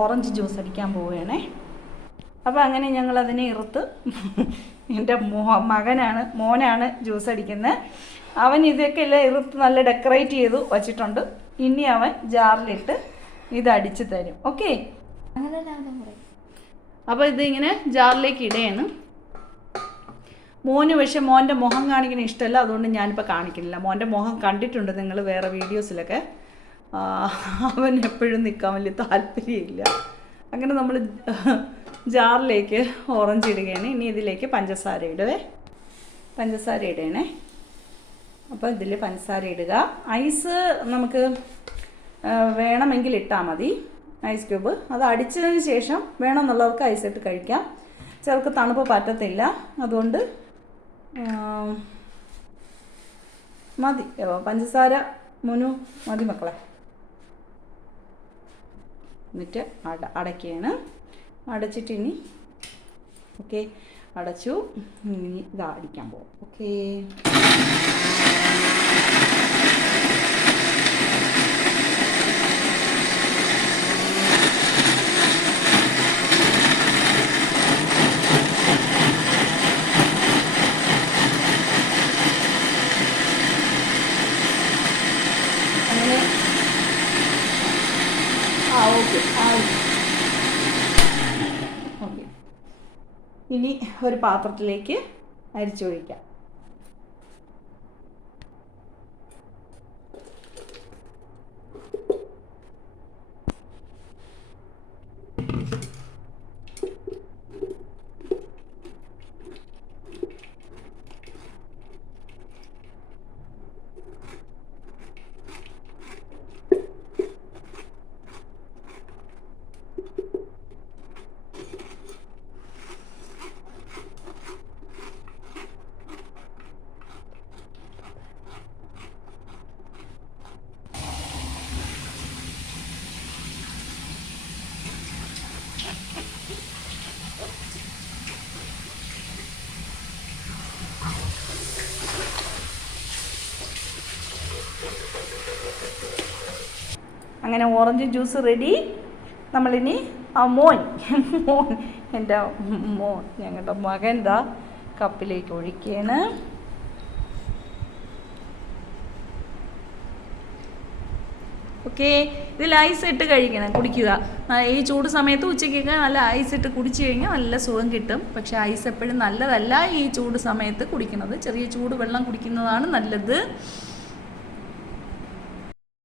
Orange juice അടിക്കാൻ പോവുകയാണേ. അപ്പോൾ അങ്ങനെ ഞങ്ങളതിനെ ഇറുത്ത് എൻ്റെ മോനാണ് ജ്യൂസ് അടിക്കുന്നത്. അവൻ ഇതൊക്കെ എല്ലാം ഇറുത്ത് നല്ല ഡെക്കറേറ്റ് ചെയ്തു വച്ചിട്ടുണ്ട്. ഇനി അവൻ ജാറിലിട്ട് ഇത് അടിച്ച് തരും. ഓക്കെ, അപ്പോൾ ഇതിങ്ങനെ ജാറിലേക്ക് ഇടുകയാണ്. മോന് പക്ഷേ മോൻ്റെ മുഖം കാണിക്കുന്ന ഇഷ്ടമല്ല, അതുകൊണ്ട് ഞാനിപ്പോൾ കാണിക്കുന്നില്ല. മോൻ്റെ മുഖം കണ്ടിട്ടുണ്ട് നിങ്ങൾ വേറെ വീഡിയോസിലൊക്കെ. അവൻ എപ്പോഴും നിൽക്കാൻ വലിയ താല്പര്യമില്ല. അങ്ങനെ നമ്മൾ ജാറിലേക്ക് ഓറഞ്ച് ഇടുകയാണ്. ഇനി ഇതിലേക്ക് പഞ്ചസാര ഇടണേ. അപ്പോൾ ഇതിൽ പഞ്ചസാര ഇടുക. ഐസ് നമുക്ക് വേണമെങ്കിൽ ഇട്ടാൽ മതി, ഐസ് ക്യൂബ്. അത് അടിച്ചതിന് ശേഷം വേണമെന്നുള്ളവർക്ക് ഐസ് ഇട്ട് കഴിക്കാം. ചിലർക്ക് തണുപ്പ് പറ്റത്തില്ല, അതുകൊണ്ട് മതി. പഞ്ചസാര മതി മക്കളെ. എന്നിട്ട് അടയ്ക്കുകയാണ്. അടച്ചിട്ട് ഇനി ഓക്കെ, അടച്ചു. ഇനി ഇതാ അടിക്കാൻ പോകും. ഓക്കെ, അങ്ങനെ ഓക്കെ. ഓക്കെ, ഇനി ഒരു പാത്രത്തിലേക്ക് അരിച്ചൊഴിക്കാം. അങ്ങനെ ഓറഞ്ച് ജ്യൂസ് റെഡി. നമ്മളിനി എൻ്റെ മോൻ ഞങ്ങളുടെ മകൻ ദാ കപ്പിലേക്ക് ഒഴിക്കുകയാണ്. ഓക്കെ, ഇതിൽ ഐസ് ഇട്ട് കുടിക്കുക. ഈ ചൂട് സമയത്ത് ഉച്ചയ്ക്കൊക്കെ നല്ല ഐസ് ഇട്ട് കുടിച്ചു കഴിഞ്ഞാൽ നല്ല സുഖം കിട്ടും. പക്ഷേ ഐസ് എപ്പോഴും നല്ലതല്ല ഈ ചൂട് സമയത്ത് കുടിക്കുന്നത്. ചെറിയ ചൂട് വെള്ളം കുടിക്കുന്നതാണ് നല്ലത്.